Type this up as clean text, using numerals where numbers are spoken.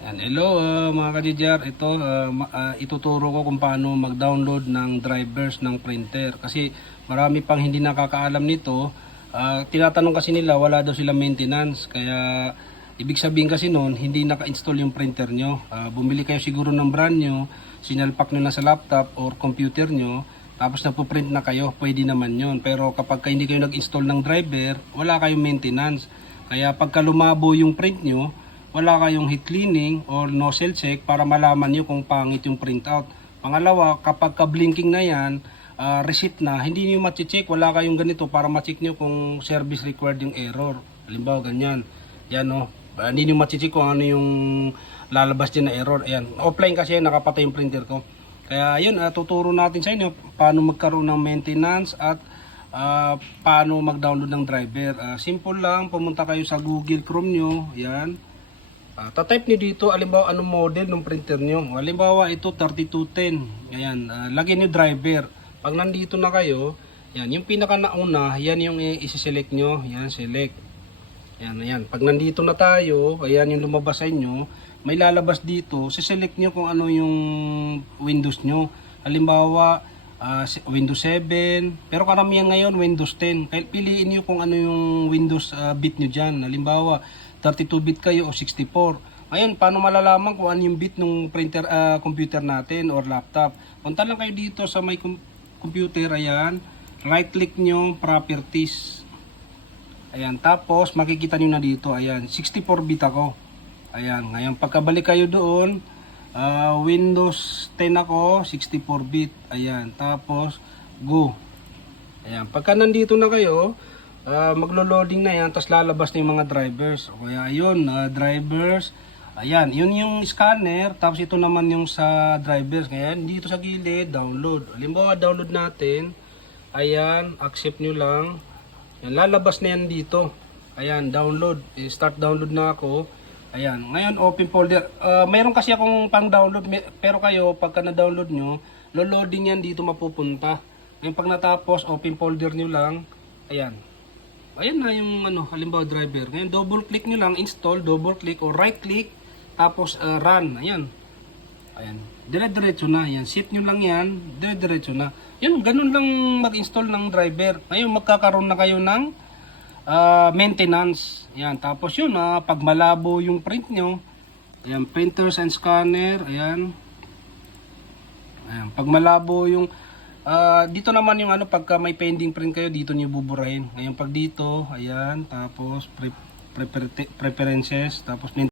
Yan, hello mga ka-GJR, ituturo ko kung paano mag-download ng drivers ng printer kasi marami pang hindi nakakaalam nito. Tinatanong kasi nila wala daw sila maintenance, kaya ibig sabihin kasi noon hindi naka-install yung printer nyo. Bumili kayo siguro ng brand nyo, sinalpak nyo na sa laptop or computer nyo, tapos nagpo-print na kayo, pwede naman yun. Pero kapag hindi kayo nag-install ng driver, wala kayong maintenance. Kaya pagka lumabo yung print nyo, wala kayong heat cleaning or nozzle check para malaman nyo kung pangit yung printout. Pangalawa, kapag ka-blinking na yan, receipt na, hindi nyo ma-check, wala kayong ganito para ma-check nyo kung service required yung error. Halimbawa, ganyan. Yan o. Hindi nyo ma-check kung ano yung lalabas din na error. Ayan. Offline kasi nakapatay yung printer ko. Kaya yun, tuturo natin sa inyo paano magkaroon ng maintenance at paano mag-download ng driver. Simple lang, pumunta kayo sa Google Chrome nyo. Ayan. Tatype nyo dito, alimbawa anong model ng printer nyo. Alimbawa ito 3210. Ayan, lagyan nyo driver. Pag nandito na kayo, yan, yung pinaka nauna, yan yung isi-select nyo. Yan, select. Yan, ayan. Pag nandito na tayo, ayan yung lumabas sa inyo, may lalabas dito, siselect nyo kung ano yung Windows nyo. Halimbawa, Windows 7, pero karamihan ngayon Windows 10. Kaya piliin nyo kung ano yung Windows bit nyo dyan. Halimbawa, 32-bit kayo o 64. Ngayon, paano malalaman kung ano yung bit ng printer, computer natin or laptop? Punta lang kayo dito sa may computer, ayan. Right click nyo, properties. Ayan, tapos makikita nyo na dito, ayan, 64-bit ako. Ayan, ngayon pagkabalik kayo doon, Windows 10 ako, 64-bit. Ayan, tapos go. Ayan, pagka nandito na kayo, maglo-loading na yan, tapos lalabas na yung mga drivers. O kaya yun, drivers. Ayan, yun yung scanner, tapos ito naman yung sa drivers. Ngayon, dito sa gilid, download. Halimbawa, download natin. Ayan, accept nyo lang. Ayan, lalabas na yan dito. Ayan, download. Start download na ako. Ayan, ngayon open folder. Mayroon kasi akong pang download, pero kayo pagka na-download nyo, lo-loading yan dito mapupunta. Ngayon pag natapos, open folder nyo lang. Ayan. Ayan na yung halimbawa driver. Ngayon double click nyo lang, install, double click o right click, tapos run. Ayan. Ayan. Dire-diretso na. Ayan, shift nyo lang yan, dire-diretso na. Yan, ganun lang mag-install ng driver. Ngayon magkakaroon na kayo ng maintenance. Ayan, tapos yun, pag malabo yung print nyo, ayan, printers and scanner, ayan. Ayan, pag malabo yung dito naman yung pagka may pending print kayo, dito niyo buburahin. Ngayon pag dito, ayan, tapos preferences, tapos